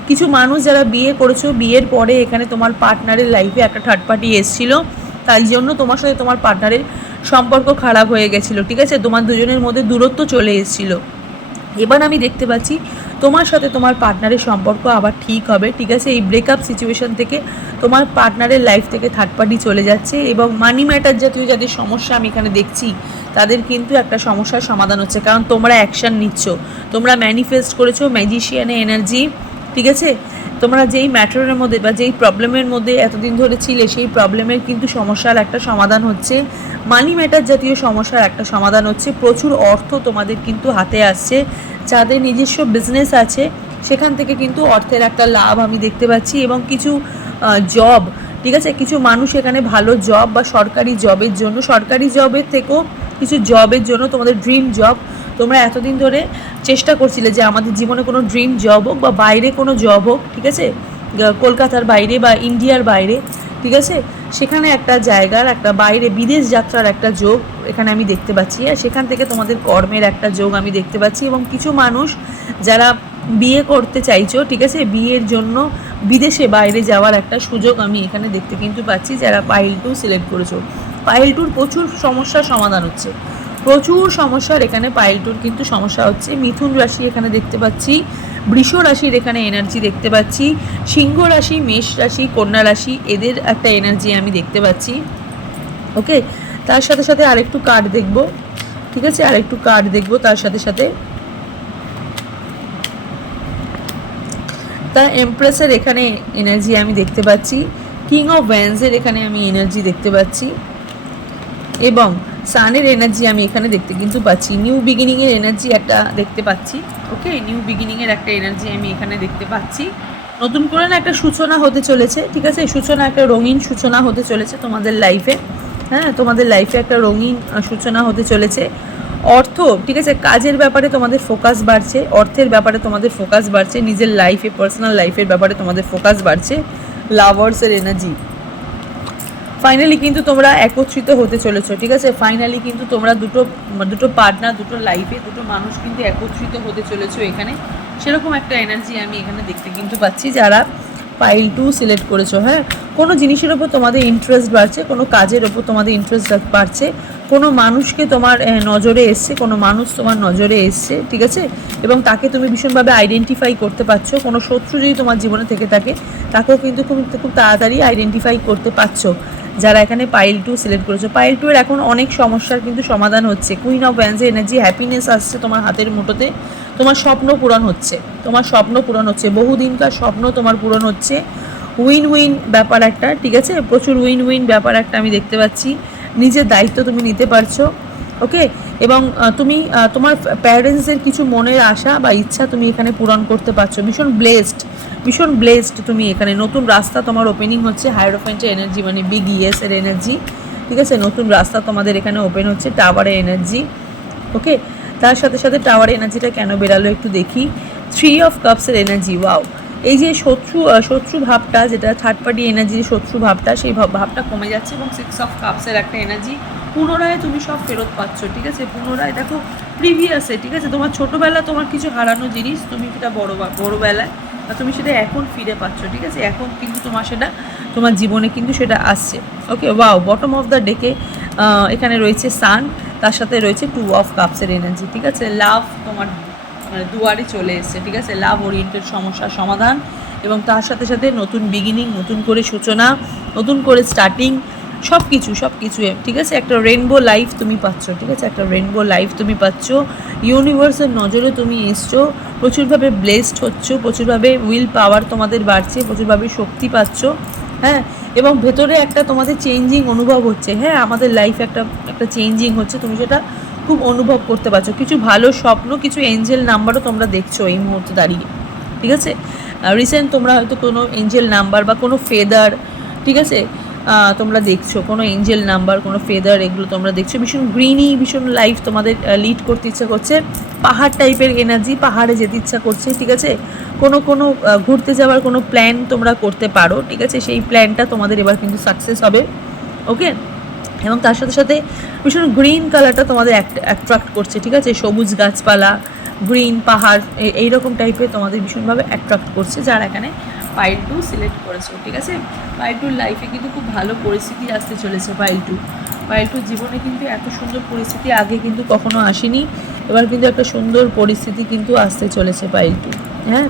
কিছু মানুষ যারা বিয়ে করেছো, বিয়ের পরে এখানে তোমার পার্টনারের লাইফে একটা থার্ড পার্টি এসেছিলো, তাই জন্য তোমার সাথে তোমার পার্টনারের সম্পর্ক খারাপ হয়ে গেছিলো, ঠিক আছে, তোমার দুজনের মধ্যে দূরত্ব চলে এসেছিলো। এবার আমি দেখতে পাচ্ছি তোমার সাথে তোমার পার্টনারের সম্পর্ক আবার ঠিক হবে, ঠিক আছে। এই ব্রেকআপ সিচুয়েশন থেকে তোমার পার্টনারের লাইফ থেকে থার্ড পার্টি চলে যাচ্ছে। এবং মানি ম্যাটার জাতীয় যাদের সমস্যা আমি এখানে দেখছি, তাদের কিন্তু একটা সমস্যার সমাধান হচ্ছে, কারণ তোমরা অ্যাকশান নিচ্ছ, তোমরা ম্যানিফেস্ট করেছো ম্যাজিশিয়ানের এনার্জি, ঠিক আছে। তোমরা যেই ম্যাটারের মধ্যে বা যেই প্রবলেমের মধ্যে এতদিন ধরে ছিলে, সেই প্রবলেমের কিন্তু সমস্যার একটা সমাধান হচ্ছে, মানি ম্যাটার জাতীয় সমস্যার একটা সমাধান হচ্ছে। প্রচুর অর্থ তোমাদের কিন্তু হাতে আসছে। যাদের নিজস্ব বিজনেস আছে, সেখান থেকে কিন্তু অর্থের একটা লাভ আমি দেখতে পাচ্ছি। এবং কিছু জব, ঠিক আছে, কিছু মানুষ এখানে ভালো জব বা সরকারি জবের থেকেও কিছু জবের জন্য তোমাদের ড্রিম জব, তোমরা এতদিন ধরে চেষ্টা করছিলে যে আমাদের জীবনে কোনো ড্রিম জব হোক বা বাইরে কোনো জব হোক, ঠিক আছে, কলকাতার বাইরে বা ইন্ডিয়ার বাইরে, ঠিক আছে, সেখানে একটা জায়গার একটা বাইরে বিদেশ যাত্রার একটা যোগ এখানে আমি দেখতে পাচ্ছি। আর সেখান থেকে তোমাদের কর্মের একটা যোগ আমি দেখতে পাচ্ছি। এবং কিছু মানুষ যারা বিয়ে করতে চাইছো, ঠিক আছে, বিয়ের জন্য বিদেশে বাইরে যাওয়ার একটা সুযোগ আমি এখানে দেখতে কিন্তু পাচ্ছি যারা পাইল 2 সিলেক্ট করেছো। পাইল 2 প্রচুর সমস্যার সমাধান হচ্ছে, প্রচুর সমস্যার এখানে পাইল 2 কিন্তু সমস্যা হচ্ছে। মিথুন রাশি এখানে দেখতে পাচ্ছি, বৃষ রাশির এখানে এনার্জি দেখতে পাচ্ছি, সিংহ রাশি, মেষ রাশি, কন্যা রাশি, এদের একটা এনার্জি আমি দেখতে পাচ্ছি। ওকে, তার সাথে সাথে আরেকটু কার্ড দেখবো, ঠিক আছে, আরেকটু কার্ড দেখবো তার সাথে সাথে। তা এমপ্রেসের এখানে এনার্জি আমি দেখতে পাচ্ছি, কিং অফ ভ্যান্সের এখানে আমি এনার্জি দেখতে পাচ্ছি, এবং সানের এনার্জি আমি এখানে দেখতে কিন্তু পাচ্ছি। নিউ বিগিনিংয়ের এনার্জি একটা দেখতে পাচ্ছি। ওকে, নিউ বিগিনিংয়ের একটা এনার্জি আমি এখানে দেখতে পাচ্ছি। নতুন করে না একটা সূচনা হতে চলেছে, ঠিক আছে, সূচনা, একটা রঙিন সূচনা হতে চলেছে তোমাদের লাইফে। হ্যাঁ, তোমাদের লাইফে একটা রঙিন সূচনা হতে চলেছে। অর্থ, ঠিক আছে, কাজের ব্যাপারে তোমাদের ফোকাস বাড়ছে, অর্থের ব্যাপারে তোমাদের ফোকাস বাড়ছে, নিজের লাইফে, পার্সোনাল লাইফের ব্যাপারে তোমাদের ফোকাস বাড়ছে। লাভার্সের এনার্জি, ফাইনালি কিন্তু তোমরা একত্রিত হতে চলেছো, ঠিক আছে, ফাইনালি কিন্তু তোমরা দুটো পার্টনার, দুটো লাইফে দুটো মানুষ কিন্তু একত্রিত হতে চলেছো এখানে, সেরকম একটা এনার্জি আমি এখানে দেখতে কিন্তু পাচ্ছি যারা পাইল 2 সিলেক্ট করেছো। হ্যাঁ, কোনো জিনিসের ওপর তোমাদের ইন্টারেস্ট বাড়ছে, কোনো কাজের ওপর তোমাদের ইন্টারেস্ট বাড়ছে, কোনো মানুষকে তোমার নজরে এসছে, কোনো মানুষ তোমার নজরে এসছে, ঠিক আছে, এবং তাকে তুমি ভীষণভাবে আইডেন্টিফাই করতে পারছো। কোনো শত্রু যদি তোমার জীবনে থেকে থাকে তাকেও কিন্তু খুব তাড়াতাড়ি আইডেন্টিফাই করতে পারছো যারা এখানে পাইল 2 সিলেক্ট করেছো। পাইল 2 এর এখন অনেক সমস্যার কিন্তু সমাধান হচ্ছে। কুইন অফ ভ্যান্সের এনার্জি, হ্যাপিনেস আসছে তোমার হাতের মুঠোতে, তোমার স্বপ্ন পূরণ হচ্ছে, তোমার স্বপ্ন পূরণ হচ্ছে, বহুদিনকার স্বপ্ন তোমার পূরণ হচ্ছে। উইন উইন ব্যাপার একটা, ঠিক আছে, প্রচুর উইন উইন ব্যাপার একটা আমি দেখতে পাচ্ছি। নিজের দায়িত্ব তুমি নিতে পারছো। ওকে, এবং তুমি তোমার প্যারেন্টসের কিছু মনের আশা বা ইচ্ছা তুমি এখানে পূরণ করতে পারছো। ভীষণ ব্লেসড, ভীষণ ব্লেসড তুমি এখানে। নতুন রাস্তা তোমার ওপেনিং হচ্ছে, হায়ারোফেন্টের এনার্জি মানে বিগ ইয়েসের এনার্জি, ঠিক আছে, নতুন রাস্তা তোমাদের এখানে ওপেন হচ্ছে। টাওয়ারের এনার্জি, ওকে, তার সাথে সাথে টাওয়ার এনার্জিটা কেন বেরালো একটু দেখি। 3 অফ কাপসের এনার্জি, ওয়াও, এই যে শত্রু ভাবটা, যেটা থার্ড পার্টি এনার্জির শত্রু ভাবটা, সেই ভাবটা কমে যাচ্ছে, এবং 6 অফ কাপসের একটা এনার্জি, পুনরায় তুমি সব ফেরত পাচ্ছ, ঠিক আছে, পুনরায় দেখো প্রিভিয়াসে, ঠিক আছে, তোমার ছোটোবেলা তোমার কিছু হারানো জিনিস তুমি সেটা বড়োবেলায় বা তুমি সেটা এখন ফিরে পাচ্ছ, ঠিক আছে, এখন কিন্তু তোমার সেটা তোমার জীবনে কিন্তু সেটা আসছে। ওকে, ওয়াও, বটম অফ দ্য ডেকে এখানে রয়েছে সান, তার সাথে রয়েছে 2 অফ কাপসের এনার্জি, ঠিক আছে, লাভ তোমার দুয়ারে চলে এসছে, ঠিক আছে, লাভ ওরিয়েন্টেড সমস্যার সমাধান, এবং তার সাথে সাথে নতুন বিগিনিং, নতুন করে সূচনা, নতুন করে স্টার্টিং, সব কিছু ঠিক আছে, একটা রেনবো লাইফ তুমি পাচ্ছ, ঠিক আছে, একটা রেনবো লাইফ তুমি পাচ্ছ। ইউনিভার্সের নজরে তুমি এসছো, প্রচুরভাবে ব্লেসড হচ্ছ, প্রচুরভাবে উইল পাওয়ার তোমাদের বাড়ছে, প্রচুরভাবে শক্তি পাচ্ছ। হ্যাঁ, এবং ভেতরে একটা তোমাদের চেঞ্জিং অনুভব হচ্ছে। হ্যাঁ, আমাদের লাইফে একটা চেঞ্জিং হচ্ছে, তুমি সেটা খুব অনুভব করতে পারছো। কিছু ভালো স্বপ্ন, কিছু এঞ্জেল নাম্বারও তোমরা দেখছো এই মুহূর্তে দাঁড়িয়ে, ঠিক আছে, রিসেন্ট তোমরা হয়তো কোনো এঞ্জেল নাম্বার বা কোনো ফেদার, ঠিক আছে, তোমরা দেখছো কোনো এঞ্জেল নাম্বার, কোনো ফেদার, এগুলো তোমরা দেখছো। ভীষণ গ্রিনি, ভীষণ লাইফ তোমাদের লিড করতে ইচ্ছা করছে, পাহাড় টাইপের এনার্জি, পাহাড়ে যেতে ইচ্ছা করছে, ঠিক আছে, কোনো ঘুরতে যাওয়ার কোনো প্ল্যান তোমরা করতে পারো, ঠিক আছে, সেই প্ল্যানটা তোমাদের এবার কিন্তু সাকসেস হবে। ওকে, এবং তার সাথে সাথে ভীষণ গ্রিন কালারটা তোমাদের অ্যাট্রাক্ট করছে, ঠিক আছে, সবুজ গাছপালা, গ্রিন পাহাড়, এইরকম টাইপের তোমাদের ভীষণভাবে অ্যাট্রাক্ট করছে যারা এখানে পাইল 2 সিলেক্ট করেছো, ঠিক আছে। পাইল 2 লাইফে কিন্তু খুব ভালো পরিস্থিতি আসতে চলেছে। পাইল 2 জীবনে কিন্তু এত সুন্দর পরিস্থিতি আগে কিন্তু কখনো আসেনি, এবার কিন্তু একটা সুন্দর পরিস্থিতি কিন্তু আসতে চলেছে পাইল 2। হ্যাঁ,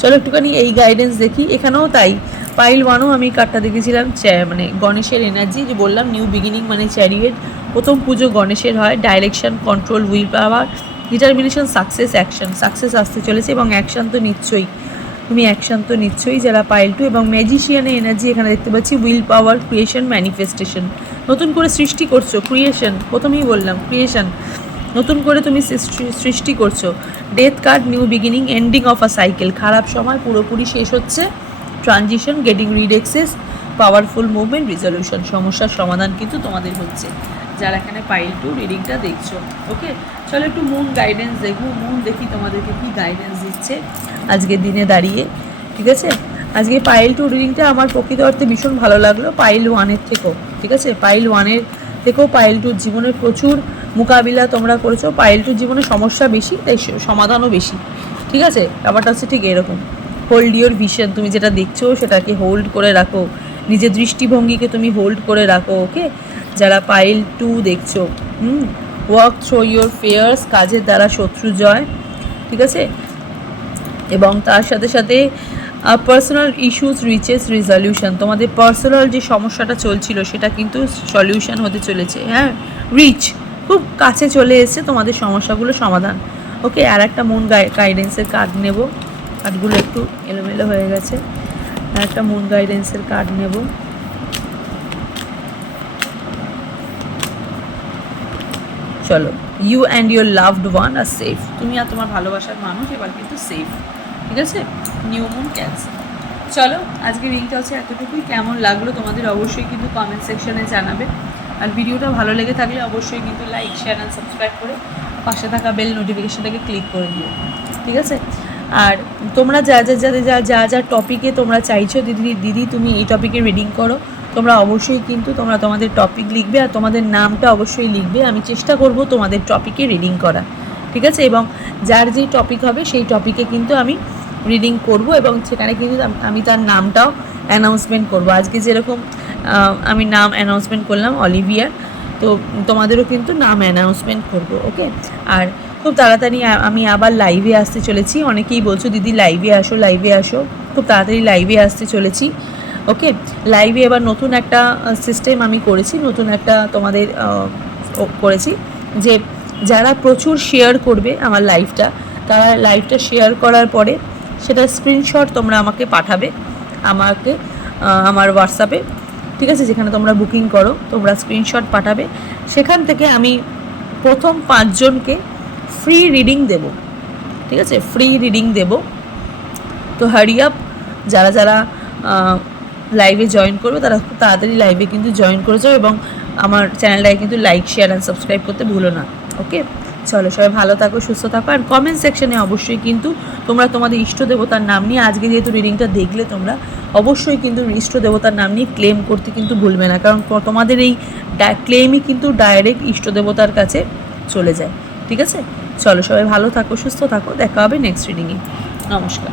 চলো একটুখানি এই গাইডেন্স দেখি। এখানেও তাই, পাইল 1ও আমি কার্ডটা দেখেছিলাম মানে গণেশের এনার্জি, যে বললাম নিউ বিগিনিং মানে চ্যারিয়েট, প্রথম পুজো গণেশের হয়, direction, control, will power, determination, success, action, success আসতে চলেছে, এবং অ্যাকশন তো নিশ্চয়ই, তুমি অ্যাকশন তো নিশ্চয়ই যারা পাইল 2। এবং ম্যাজিশিয়ানের এনার্জি এখানে দেখতে পাচ্ছি, উইল পাওয়ার, ক্রিয়েশন, ম্যানিফেস্টেশন, নতুন করে সৃষ্টি করছো, ক্রিয়েশন, প্রথমেই বললাম ক্রিয়েশন, নতুন করে তুমি সৃষ্টি করছো। Death card, new beginning, ending of a cycle, খারাপ সময় পুরোপুরি শেষ হচ্ছে, transition, getting rid excess, powerful movement, resolution, সমস্যার সমাধান কিন্তু তোমাদের হচ্ছে যারা এখানে পাইল 2 রিডিংটা দেখছো। ওকে, চলো একটু মুন গাইডেন্স দেখবো, মুন দেখি তোমাদেরকে কী গাইডেন্স দিচ্ছে আজকের দিনে দাঁড়িয়ে, ঠিক আছে। আজকে পাইল 2 রিডিংটা আমার প্রকৃত অর্থে ভীষণ ভালো লাগলো, পাইল 1-এর থেকেও, ঠিক আছে, পাইল 1-এর থেকেও পাইল 2 জীবনের প্রচুর মোকাবিলা তোমরা করেছো। পাইল 2 জীবনে সমস্যা বেশি, তাই সমাধানও বেশি, ঠিক আছে, ব্যাপারটা হচ্ছে ঠিক এরকম। হোল্ড ইওর ভিশন, তুমি যেটা দেখছো সেটাকে হোল্ড করে রাখো, নিজের দৃষ্টিভঙ্গিকে তুমি হোল্ড করে রাখো। ওকে, যারা পাইল 2 দেখছো, ওয়ার্ক থ্রু ইওর ফেয়ার্স, কাজের দ্বারা শত্রু জয়। ঠিক আছে, এবং তার সাথে সাথে পার্সোনাল ইস্যুস রিচেস রিজলিউশন, তোমাদের পার্সোনাল যে সমস্যাটা চলছিল সেটা কিন্তু সলিউশন হতে চলেছে। হ্যাঁ, রিচ, খুব কাছে চলে এসেছে তোমাদের সমস্যাগুলো সমাধান। ওকে, আর একটা মুন গাইডেন্সের কার্ড নেব, কার্ডগুলো একটু এলোমেলো হয়ে গেছে। আর একটা মুন গাইডেন্সের কার্ড নেব। চলো, you and your loved one are safe, তুমি আর তোমার ভালোবাসার মানুষ এবার কিন্তু সেফ। ঠিক আছে, নিউ মুন ক্যান্সার। চলো, আজকে রিংটা হচ্ছে এতটুকুই। কেমন লাগলো তোমাদের অবশ্যই কিন্তু কমেন্ট সেকশনে জানাবে। আর ভিডিওটা ভালো লেগে থাকলে অবশ্যই কিন্তু লাইক, শেয়ার অ্যান্ড সাবস্ক্রাইব করে পাশে থাকা বেল নোটিফিকেশনটাকে ক্লিক করে দিও। ঠিক আছে, আর তোমরা যা টপিকে তোমরা চাইছো দিদি তুমি এই টপিকে রিডিং করো, তোমরা অবশ্যই কিন্তু তোমরা তোমাদের টপিক লিখবে আর তোমাদের নামটা অবশ্যই লিখবে। আমি চেষ্টা করব তোমাদের টপিকে রিডিং করা। ঠিক আছে, এবং যার যেই টপিক হবে সেই টপিকে কিন্তু আমি রিডিং করব এবং সেখানে কিন্তু আমি তার নামটাও অ্যানাউন্সমেন্ট করব। আজকে যেরকম আমি নাম অ্যানাউন্সমেন্ট করলাম অলিভিয়ার, তো তোমাদেরও কিন্তু নাম অ্যানাউন্সমেন্ট করব। ওকে, আর খুব তাড়াতাড়ি আমি আবার লাইভে আসতে চলেছি। অনেকেই বলছো দিদি লাইভে আসো, লাইভে আসো, খুব তাড়াতাড়ি লাইভে আসতে চলেছি। ওকে, লাইভে এবার নতুন একটা সিস্টেম আমি করেছি, নতুন একটা তোমাদের করেছি যে যারা প্রচুর শেয়ার করবে আমার লাইভটা, তারা লাইভটা শেয়ার করার পরে সেটা স্ক্রিনশট তোমরা আমাকে পাঠাবে, আমাকে আমার হোয়াটসঅ্যাপে। ঠিক আছে, যেখানে তোমরা বুকিং করো তোমরা স্ক্রিনশট পাঠাবে, সেখান থেকে আমি প্রথম 5 জনকে ফ্রি রিডিং দেব। ঠিক আছে, ফ্রি রিডিং দেব। তো হারি আপ, যারা যারা লাইভে জয়েন করবে তারা খুব তাড়াতাড়ি লাইভে কিন্তু জয়েন করে যাও এবং আমার চ্যানেলটাকে কিন্তু লাইক, শেয়ার অ্যান্ড সাবস্ক্রাইব করতে ভুলো না। ওকে, চলো সবাই ভালো থাকো, সুস্থ থাকো। আর কমেন্ট সেকশনে অবশ্যই কিন্তু তোমরা তোমাদের ইষ্ট দেবতার নাম নিয়ে, আজকে যেহেতু রিডিংটা দেখলে তোমরা অবশ্যই কিন্তু ইষ্ট দেবতার নাম নিয়ে ক্লেম করতে কিন্তু ভুলবে না, কারণ তোমাদের এই ক্লেমই কিন্তু ডাইরেক্ট ইষ্ট দেবতার কাছে চলে যায়। ঠিক আছে, চলো সবাই ভালো থাকো, সুস্থ থাকো, দেখা হবে নেক্সট রিডিংয়ে। নমস্কার।